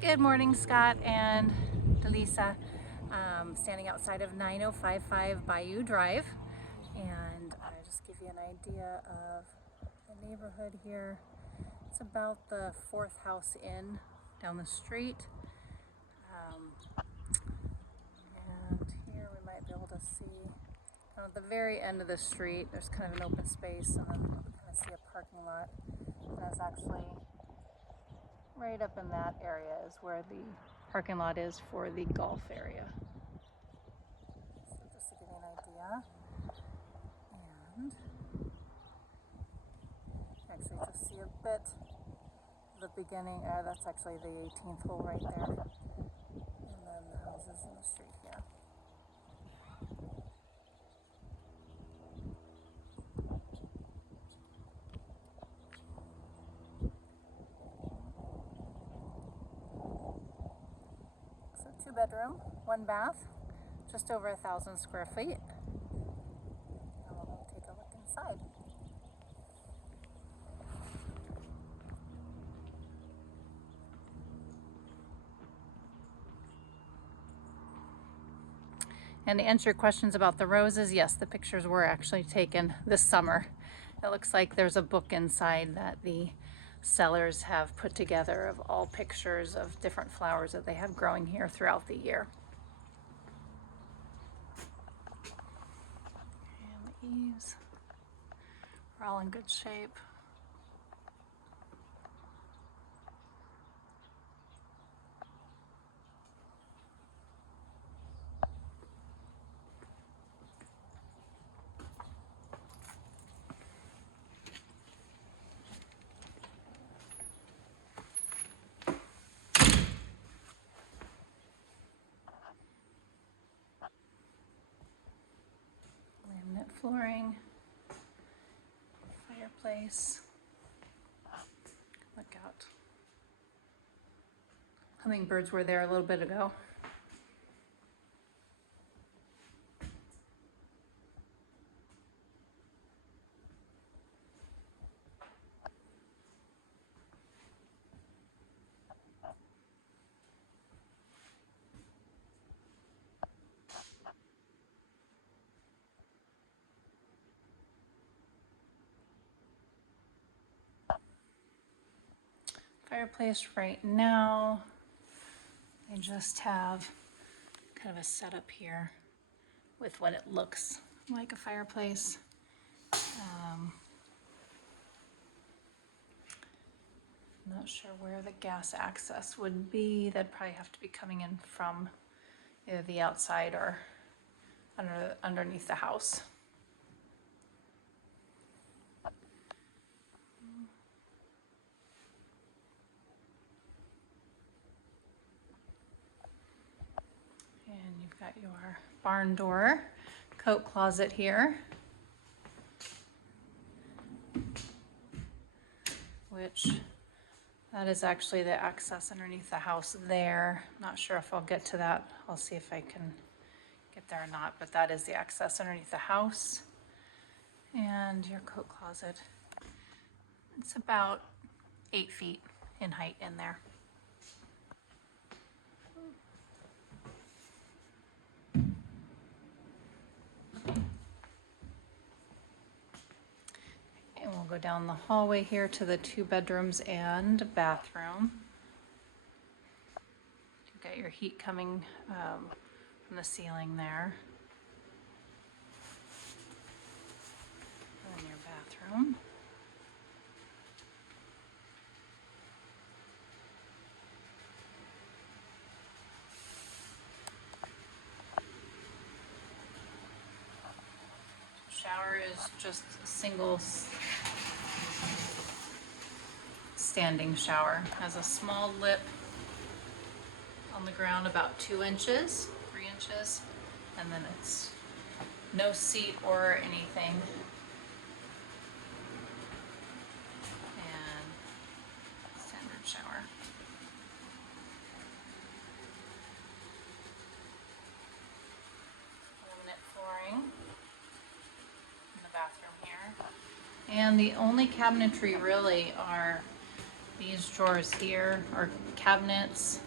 Good morning, Scott and Delisa. Standing outside of 9055 Bayou Drive, and I just give you an idea of the neighborhood here. It's about the fourth house in down the street, and here we might be able to see kind of the very end of the street. There's kind of an open space, and then we kind of see a parking lot. And that's actually right up in that area is where the parking lot is for the golf area. So just to give you an idea. And actually just see a bit of the beginning. That's actually the 18th hole right there. And then the houses in the street here. So 2-bedroom, 1 bath, just over 1,000 square feet. Now we'll take a look inside. And to answer your questions about the roses, yes, the pictures were actually taken this summer. It looks like there's a book inside that the sellers have put together of all pictures of different flowers that they have growing here throughout the year. And the eaves are all in good shape. Laminate flooring, fireplace. Look out. Hummingbirds were there a little bit ago. Fireplace right now, they just have kind of a setup here with what it looks like a fireplace. Not sure where the gas access would be. That'd probably have to be coming in from either the outside or underneath the house. And you've got your barn door, coat closet here, which that is actually the access underneath the house there. Not sure if I'll get to that. I'll see if I can get there or not, but that is the access underneath the house. And your coat closet. It's about 8 feet in height in there. And we'll go down the hallway here to the 2 bedrooms and bathroom. You've got your heat coming from the ceiling there. And then your bathroom. Shower is just a single standing shower. Has a small lip on the ground about 2 inches, 3 inches, and then it's no seat or anything. And standard shower. Laminate flooring in the bathroom here. And the only cabinetry really are these drawers here, or cabinets,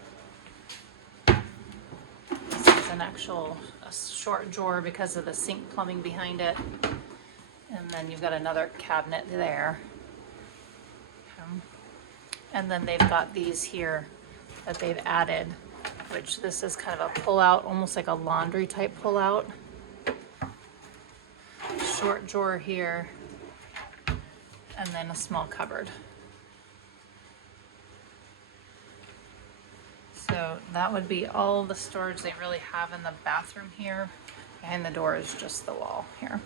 a short drawer because of the sink plumbing behind it. And then you've got another cabinet there. And then they've got these here that they've added, which this is kind of a pull-out, almost like a laundry type pull-out. Short drawer here, and then a small cupboard. So that would be all the storage they really have in the bathroom here. Behind the door is just the wall here.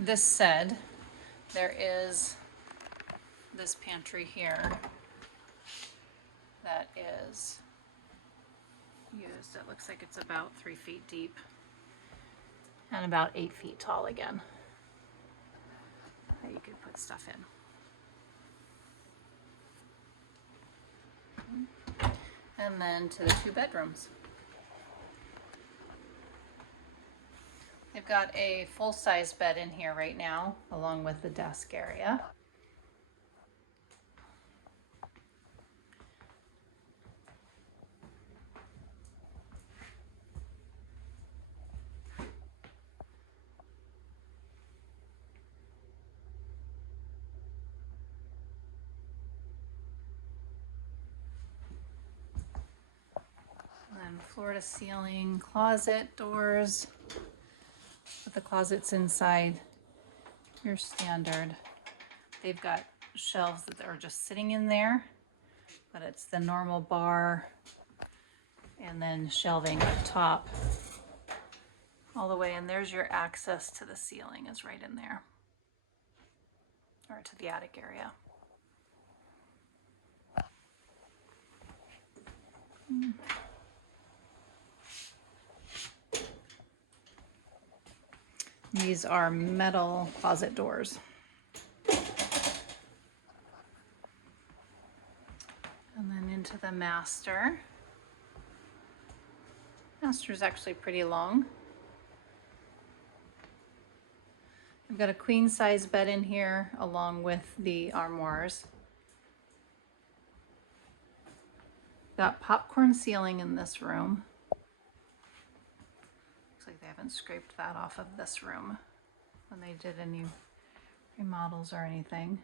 This said, there is this pantry here that is used. It looks like it's about 3 feet deep and about 8 feet tall again, that you could put stuff in. And then to the 2 bedrooms. They've got a full-size bed in here right now, along with the desk area. And then floor to ceiling closet doors. With the closets inside, your standard. They've got shelves that are just sitting in there, but it's the normal bar and then shelving up top all the way, and there's your access to the ceiling is right in there, or to the attic area. These are metal closet doors. And then into the master. Master is actually pretty long. I've got a queen size bed in here along with the armoires. Got popcorn ceiling in this room. Looks like they haven't scraped that off of this room when they did any remodels or anything.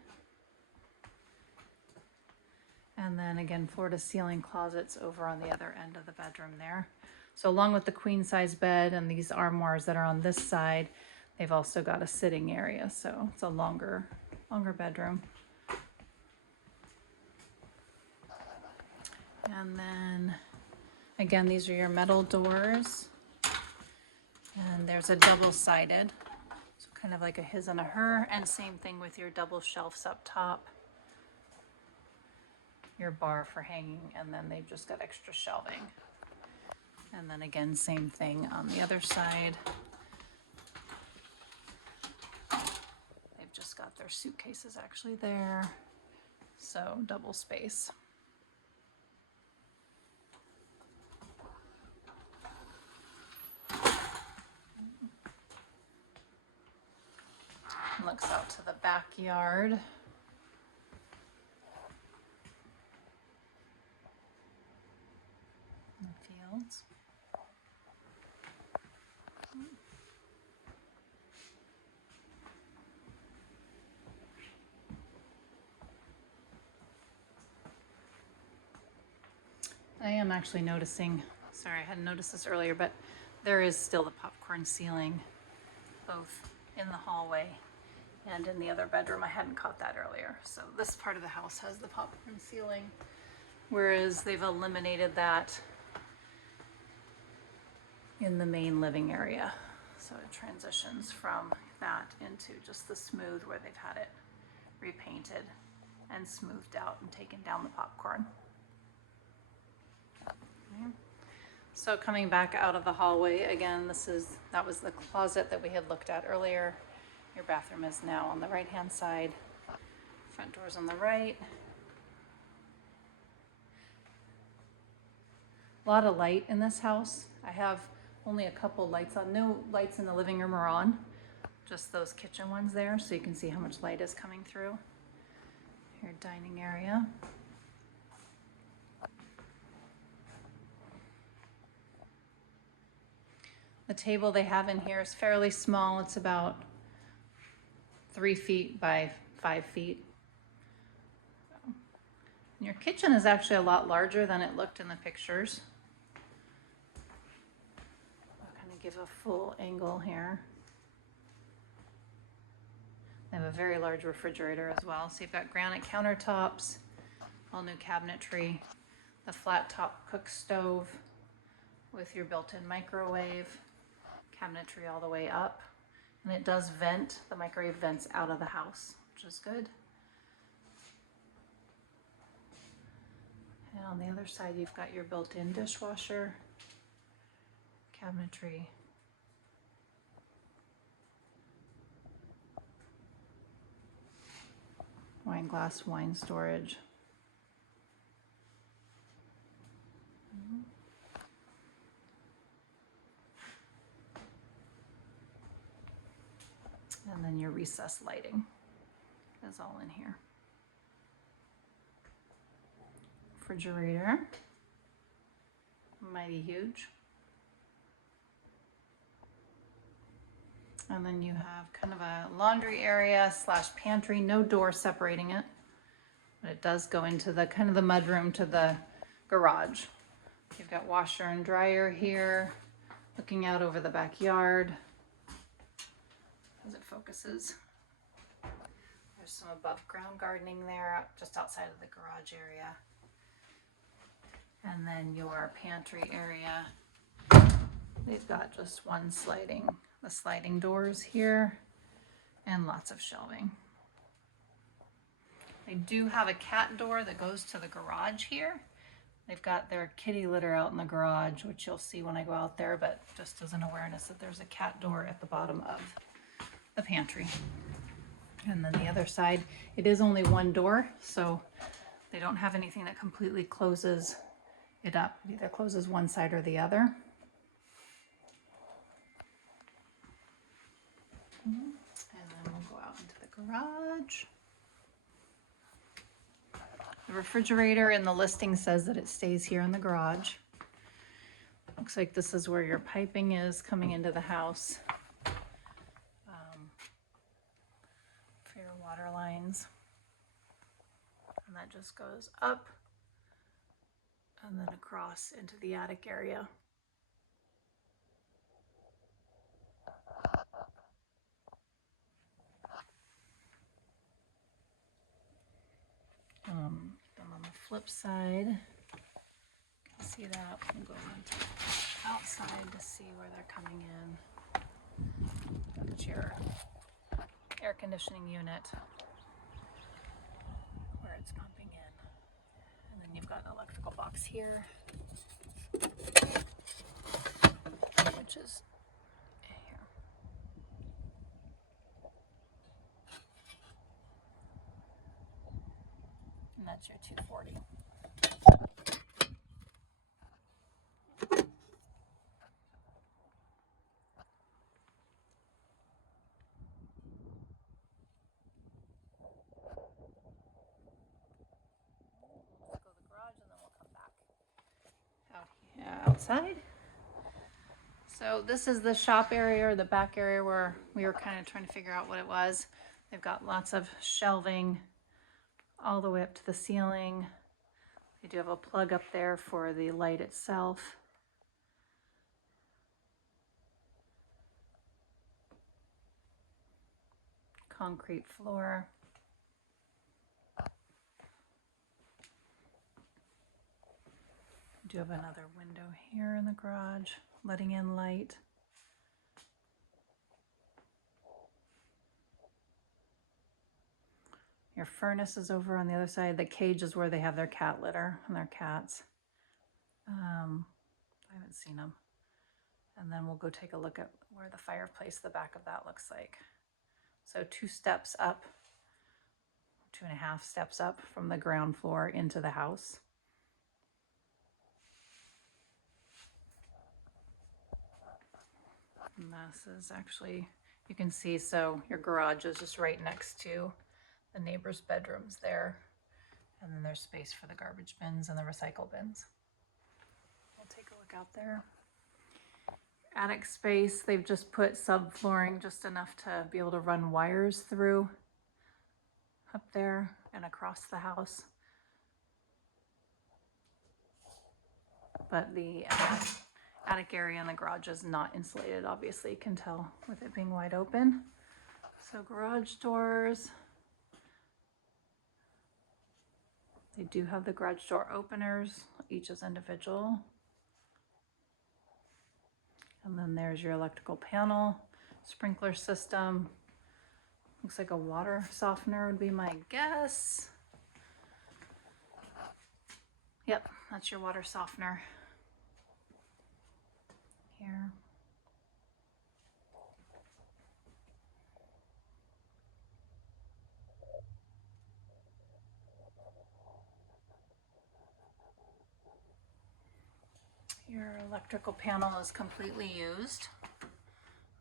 And then again, floor to ceiling closets over on the other end of the bedroom there. So along with the queen size bed and these armoires that are on this side, they've also got a sitting area. So it's a longer bedroom. And then again, these are your metal doors. And there's a double-sided, so kind of like a his and a her, and same thing with your double shelves up top. Your bar for hanging, and then they've just got extra shelving. And then again, same thing on the other side. They've just got their suitcases actually there, so double space. Looks out to the backyard. And the fields. I am actually noticing, sorry, I hadn't noticed this earlier, but there is still the popcorn ceiling, both in the hallway and in the other bedroom. I hadn't caught that earlier. So this part of the house has the popcorn ceiling, whereas they've eliminated that in the main living area. So it transitions from that into just the smooth, where they've had it repainted and smoothed out and taken down the popcorn. Okay. So coming back out of the hallway, again, that was the closet that we had looked at earlier. Your bathroom is now on the right-hand side. Front door's on the right. A lot of light in this house. I have only a couple lights on. No lights in the living room are on. Just those kitchen ones there, so you can see how much light is coming through. Your dining area. The table they have in here is fairly small. It's about 3 feet by 5 feet. And your kitchen is actually a lot larger than it looked in the pictures. I'll kind of give a full angle here. They have a very large refrigerator as well. So you've got granite countertops, all new cabinetry, the flat top cook stove with your built-in microwave, cabinetry all the way up. And it does vent, the microwave vents out of the house, which is good. And on the other side, you've got your built-in dishwasher, cabinetry. Wine glass, wine storage. And then your recessed lighting is all in here. Refrigerator, mighty huge. And then you have kind of a laundry area slash pantry, no door separating it, but it does go into the kind of the mudroom to the garage. You've got washer and dryer here, looking out over the backyard as it focuses. There's some above ground gardening there, just outside of the garage area. And then your pantry area, they've got just the sliding doors here, and lots of shelving. They do have a cat door that goes to the garage here. They've got their kitty litter out in the garage, which you'll see when I go out there, but just as an awareness that there's a cat door at the bottom of the pantry. And then the other side, it is only one door, so they don't have anything that completely closes it up. It either closes one side or the other. And then we'll go out into the garage. The refrigerator in the listing says that it stays here in the garage. Looks like this is where your piping is coming into the house for your water lines. And that just goes up and then across into the attic area. And on the flip side, you can see that. We'll go into the outside to see where they're coming in. That's your air conditioning unit where it's pumping in. And then you've got an electrical box here, which is here. And that's your 240. Let's go to the garage and then we'll come back out here, outside. So this is the shop area or the back area where we were kind of trying to figure out what it was. They've got lots of shelving all the way up to the ceiling. They do have a plug up there for the light itself. Concrete floor. We do have another window here in the garage, letting in light. Your furnace is over on the other side. The cage is where they have their cat litter and their cats. I haven't seen them. And then we'll go take a look at where the fireplace, the back of that looks like. So 2 steps up, 2.5 steps up from the ground floor into the house. And this is actually, you can see, so your garage is just right next to the neighbor's bedrooms there. And then there's space for the garbage bins and the recycle bins. We'll take a look out there. attic space, they've just put subflooring just enough to be able to run wires through up there and across the house. But the attic area in the garage is not insulated, obviously. You can tell with it being wide open. So garage doors. They do have the garage door openers, each is individual. And then there's your electrical panel, sprinkler system. Looks like a water softener would be my guess. Yep, that's your water softener here. Your electrical panel is completely used.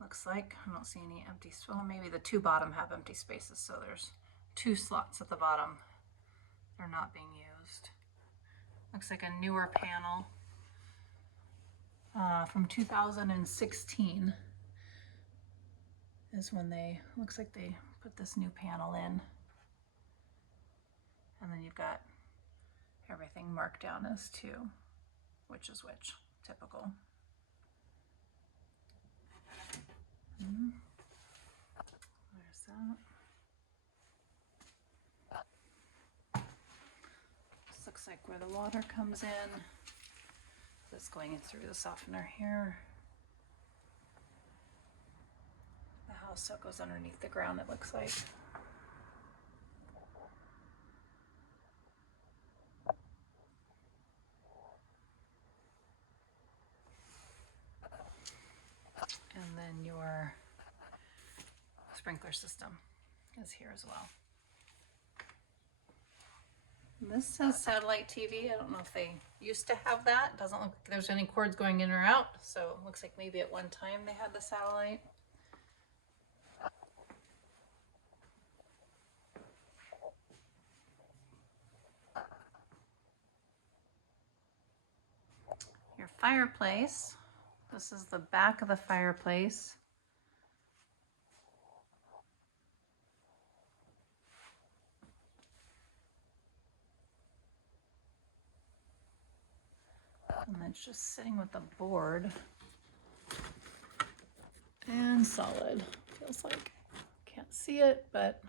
Looks like, I don't see any empty, well, maybe the two bottom have empty spaces, so there's 2 slots at the bottom. They're not being used. Looks like a newer panel from 2016 is when looks like they put this new panel in. And then you've got everything marked down as to which is which, typical. There's that. This looks like where the water comes in. It's going in through the softener here. The house, so it goes underneath the ground, it looks like. And then your sprinkler system is here as well. This says satellite TV. I don't know if they used to have that. It doesn't look like there's any cords going in or out, so it looks like maybe at one time they had the satellite. Your fireplace. This is the back of the fireplace. And it's just sitting with the board. And solid, feels like. Can't see it, but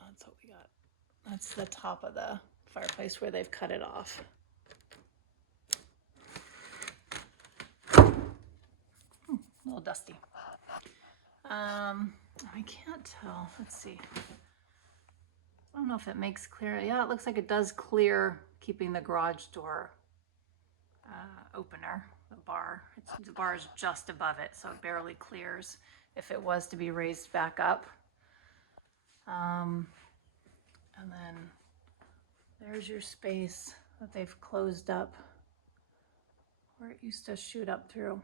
that's what we got. That's the top of the fireplace where they've cut it off. A little dusty. I can't tell. Let's see. I don't know if it makes clear. Yeah, it looks like it does clear, keeping the garage door opener, the bar. The bar is just above it, so it barely clears if it was to be raised back up. And then there's your space that they've closed up where it used to shoot up through.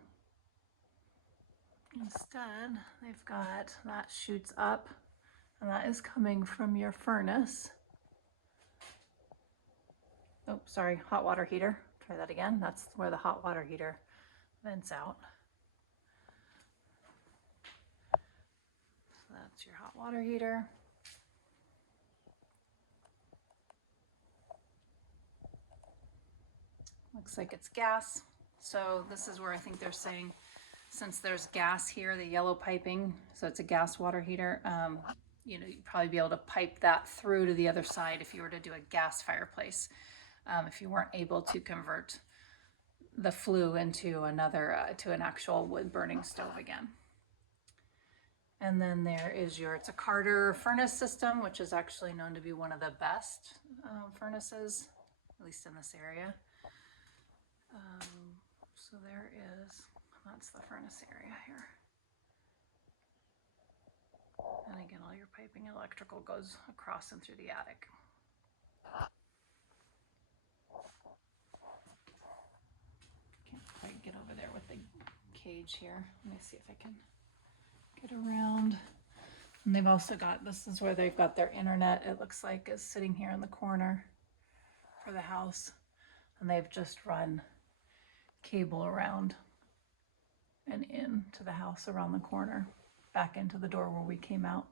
Instead, they've got that shoots up, and that is coming from your furnace. Oh, sorry, hot water heater. Try that again. That's where the hot water heater vents out. So that's your hot water heater. Looks like it's gas. So this is where I think they're saying, since there's gas here, the yellow piping, so it's a gas water heater, you know, you'd probably be able to pipe that through to the other side if you were to do a gas fireplace, if you weren't able to convert the flue into another, to an actual wood burning stove again. And then there is it's a Carter furnace system, which is actually known to be one of the best furnaces, at least in this area. So there is, that's the furnace area here. And again, all your piping and electrical goes across and through the attic. Can't quite get over there with the cage here. Let me see if I can get around. And they've also got, this is where they've got their internet, it looks like, is sitting here in the corner for the house. And they've just run cable around and in to the house around the corner, back into the door where we came out.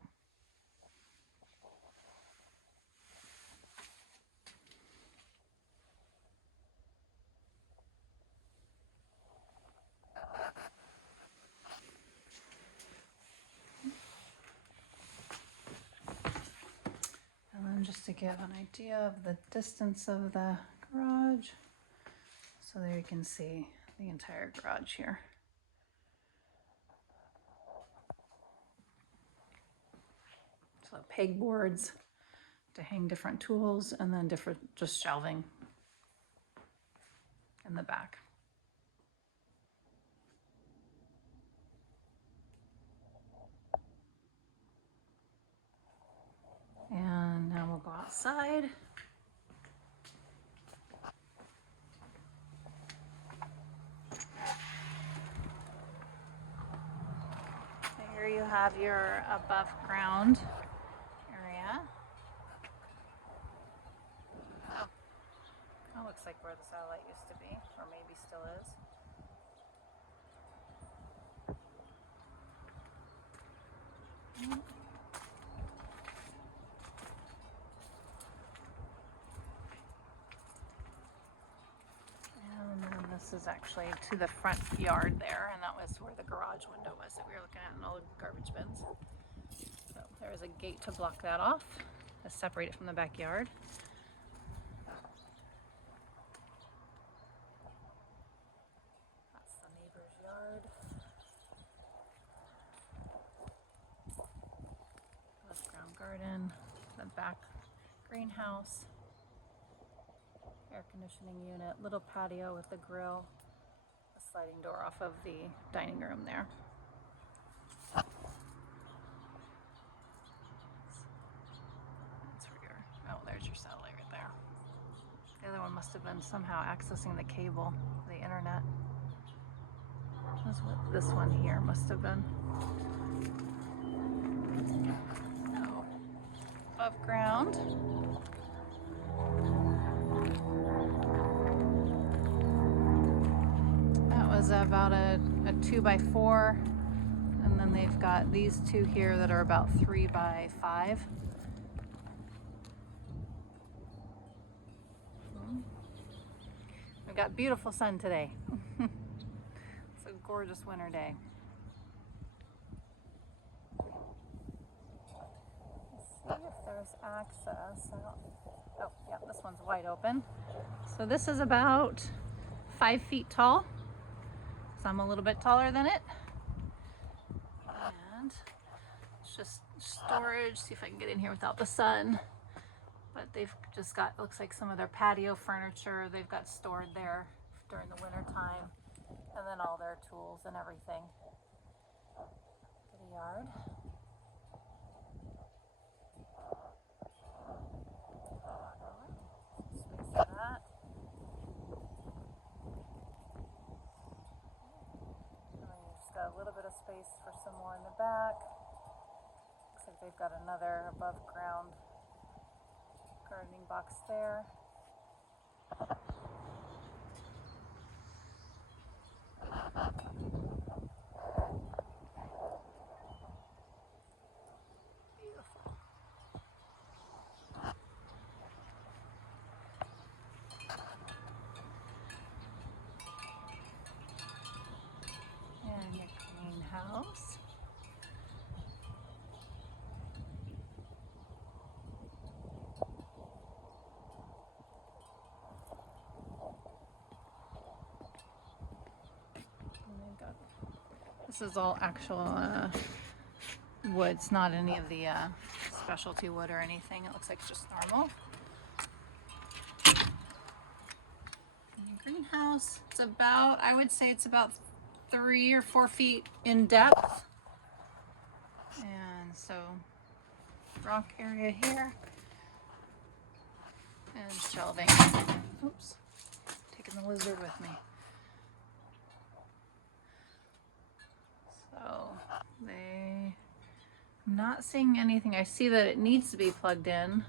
And then just to give an idea of the distance of the garage, so there you can see the entire garage here. So pegboards to hang different tools, and then different just shelving in the back. And now we'll go outside. So here you have your above ground area. Oh, that looks like where the satellite used to be, or maybe still is. And then this is actually to the front yard there, and that was where the garage window was that we were looking at, and all the garbage bins. So there is a gate to block that off, to separate it from the backyard. That's the neighbor's yard. Above ground garden, the back greenhouse. Air conditioning unit, little patio with the grill, a sliding door off of the dining room there. That's where your, oh, there's your satellite right there. The other one must have been somehow accessing the cable, the internet. That's what this one here must have been. So, above ground. Was about a 2x4, and then they've got these two here that are about 3x5. We've got beautiful sun today. It's a gorgeous winter day. Let's see if there's access. Oh yeah, this one's wide open. So this is about 5 feet tall. So I'm a little bit taller than it. And it's just storage. See if I can get in here without the sun. But they've just got, looks like some of their patio furniture they've got stored there during the winter time. And then all their tools and everything. Pretty yard. Space for that. Got a little bit of space for some more in the back. Looks like they've got another above ground gardening box there. Beautiful. And your greenhouse. This is all actual wood. It's not any of the specialty wood or anything. It looks like it's just normal. And the greenhouse, it's about, I would say it's about 3 or 4 feet in depth. And so rock area here. And shelving. Oops, taking the lizard with me. So I'm not seeing anything. I see that it needs to be plugged in.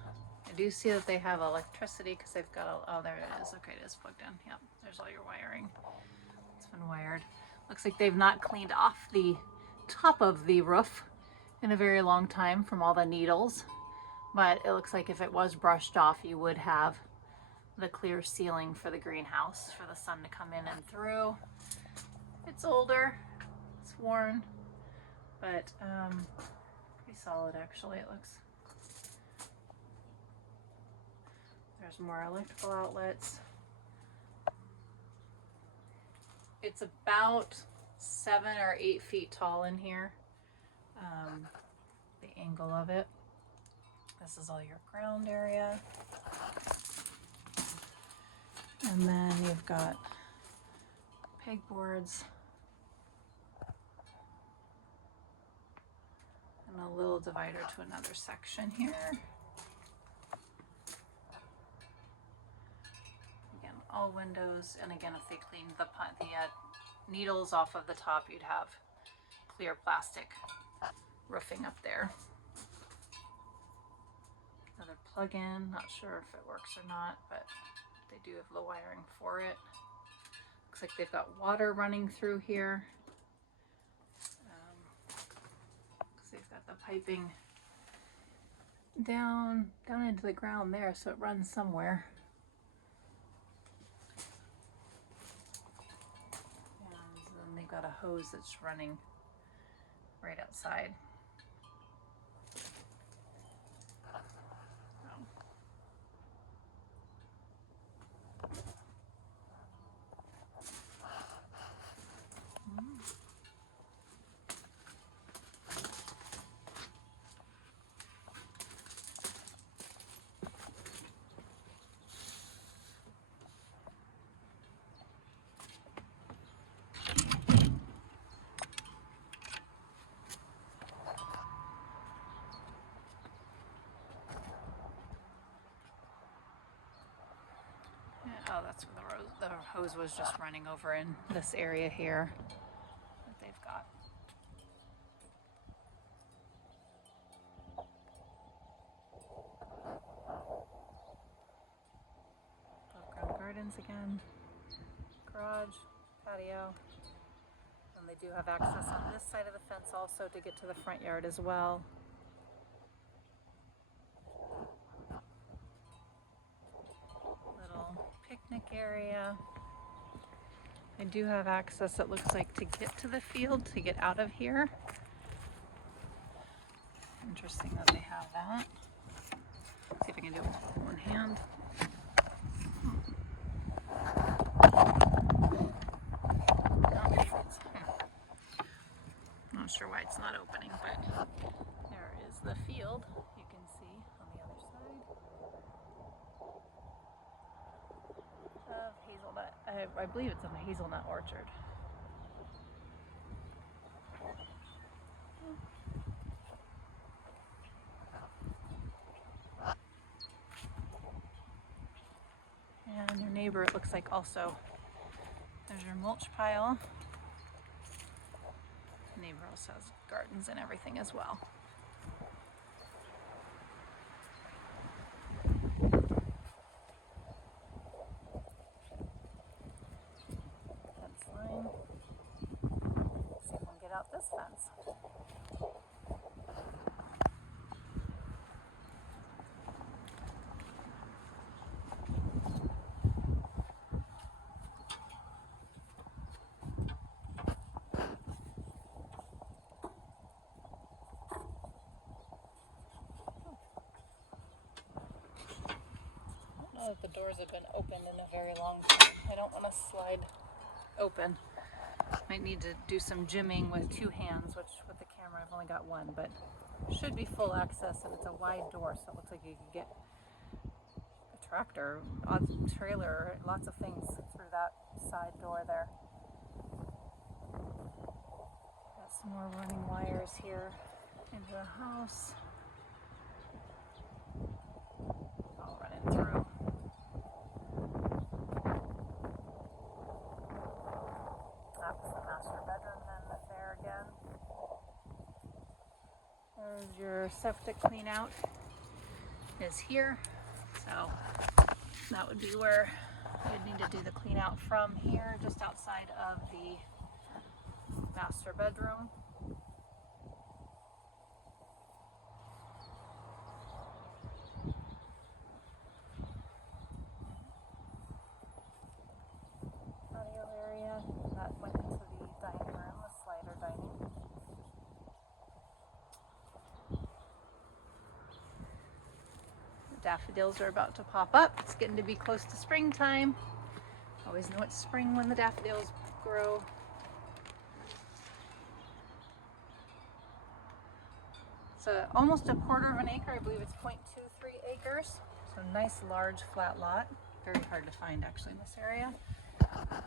I do see that they have electricity because they've got, oh, there it is. Okay, it is plugged in. Yep, there's all your wiring. been wired. Looks like they've not cleaned off the top of the roof in a very long time from all the needles, but it looks like if it was brushed off, you would have the clear ceiling for the greenhouse for the sun to come in and through. It's older, it's worn, but pretty solid actually, it looks. There's more electrical outlets. It's about 7 or 8 feet tall in here, the angle of it. This is all your ground area. And then you've got pegboards and a little divider to another section here. Again, all windows, and again, if they cleaned the needles off of the top, you'd have clear plastic roofing up there. Another plug-in, not sure if it works or not, but they do have the wiring for it. Looks like they've got water running through here. They've got the piping down into the ground there, so it runs somewhere. And then they've got a hose that's running right outside. Oh, that's where the hose was just running over in this area here that they've got. Above ground gardens again. Garage, patio. And they do have access on this side of the fence also to get to the front yard as well. Picnic area. I do have access, it looks like, to get to the field, to get out of here. Interesting that they have that. Let's see if I can do it with one hand. I'm not sure why it's not opening, but there is the field you can see on the other side. Of hazelnut. I believe it's a hazelnut orchard. And your neighbor, it looks like, also, there's your mulch pile. The neighbor also has gardens and everything as well. Out this fence. I don't know if the doors have been opened in a very long time. I don't want to slide open. Might need to do some gymming with 2 hands, which with the camera I've only got 1, but should be full access, and it's a wide door, so it looks like you could get a tractor, a trailer, lots of things through that side door there. Got some more running wires here into the house. All running through. That's the master bedroom then there again. There's your septic clean out is here. So that would be where We'd need to do the clean out from here, just outside of the master bedroom. Patio area that went into the dining room, the slider dining. The daffodils are about to pop up. It's getting to be close to springtime. Always know it's spring when the daffodils grow. So almost a quarter of an acre, I believe it's 0.23 acres. So nice large flat lot. Very hard to find actually in this area. Okay.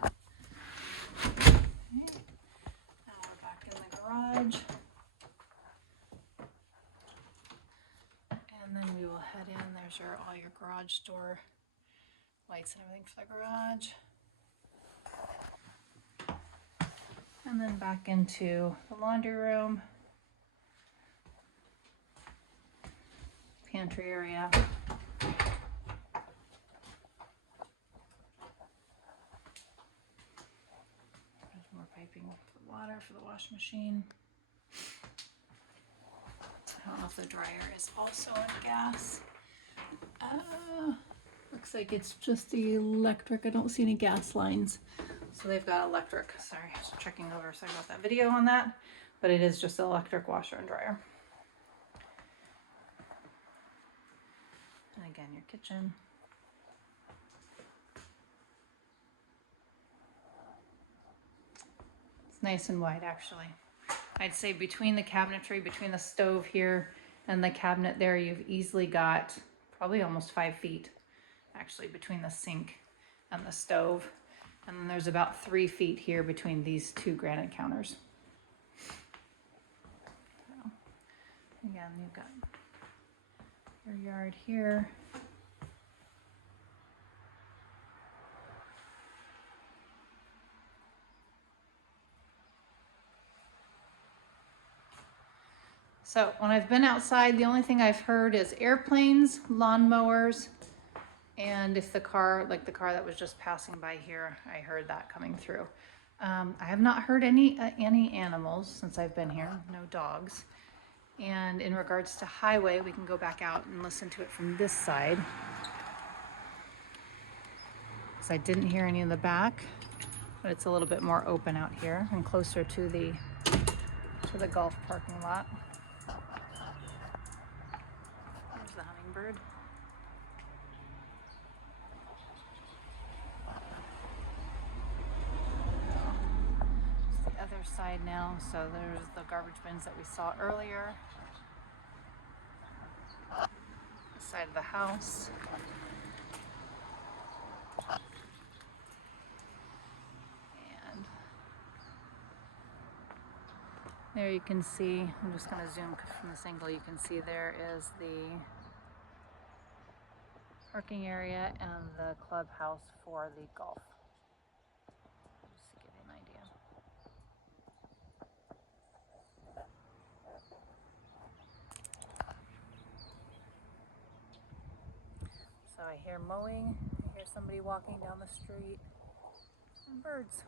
Now we're back in the garage. And then we will head in. There's all your garage door lights and everything for the garage. And then back into the laundry room. Pantry area. There's more piping for water for the wash machine. I don't know if the dryer is also on gas. Looks like it's just the electric. I don't see any gas lines. So they've got electric. Sorry, I was checking over. Sorry about that video on that. But it is just the electric washer and dryer. And again, your kitchen. It's nice and wide, actually. I'd say between the cabinetry, between the stove here and the cabinet there, you've easily got probably almost 5 feet, actually, between the sink and the stove. And then there's about 3 feet here between these two granite counters. So, again, you've got your yard here. So when I've been outside, the only thing I've heard is airplanes, lawnmowers, and if the car, like the car that was just passing by here, I heard that coming through. I have not heard any animals since I've been here, no dogs. And in regards to highway, we can go back out and listen to it from this side. Because I didn't hear any in the back, but it's a little bit more open out here and closer to the golf parking lot. There's the hummingbird. It's the other side now, so there's the garbage bins that we saw earlier. The side of the house. And there you can see, I'm just going to zoom from this angle, you can see there is the parking area and the clubhouse for the golf. Just to give you an idea. So I hear mowing, I hear somebody walking down the street, and birds.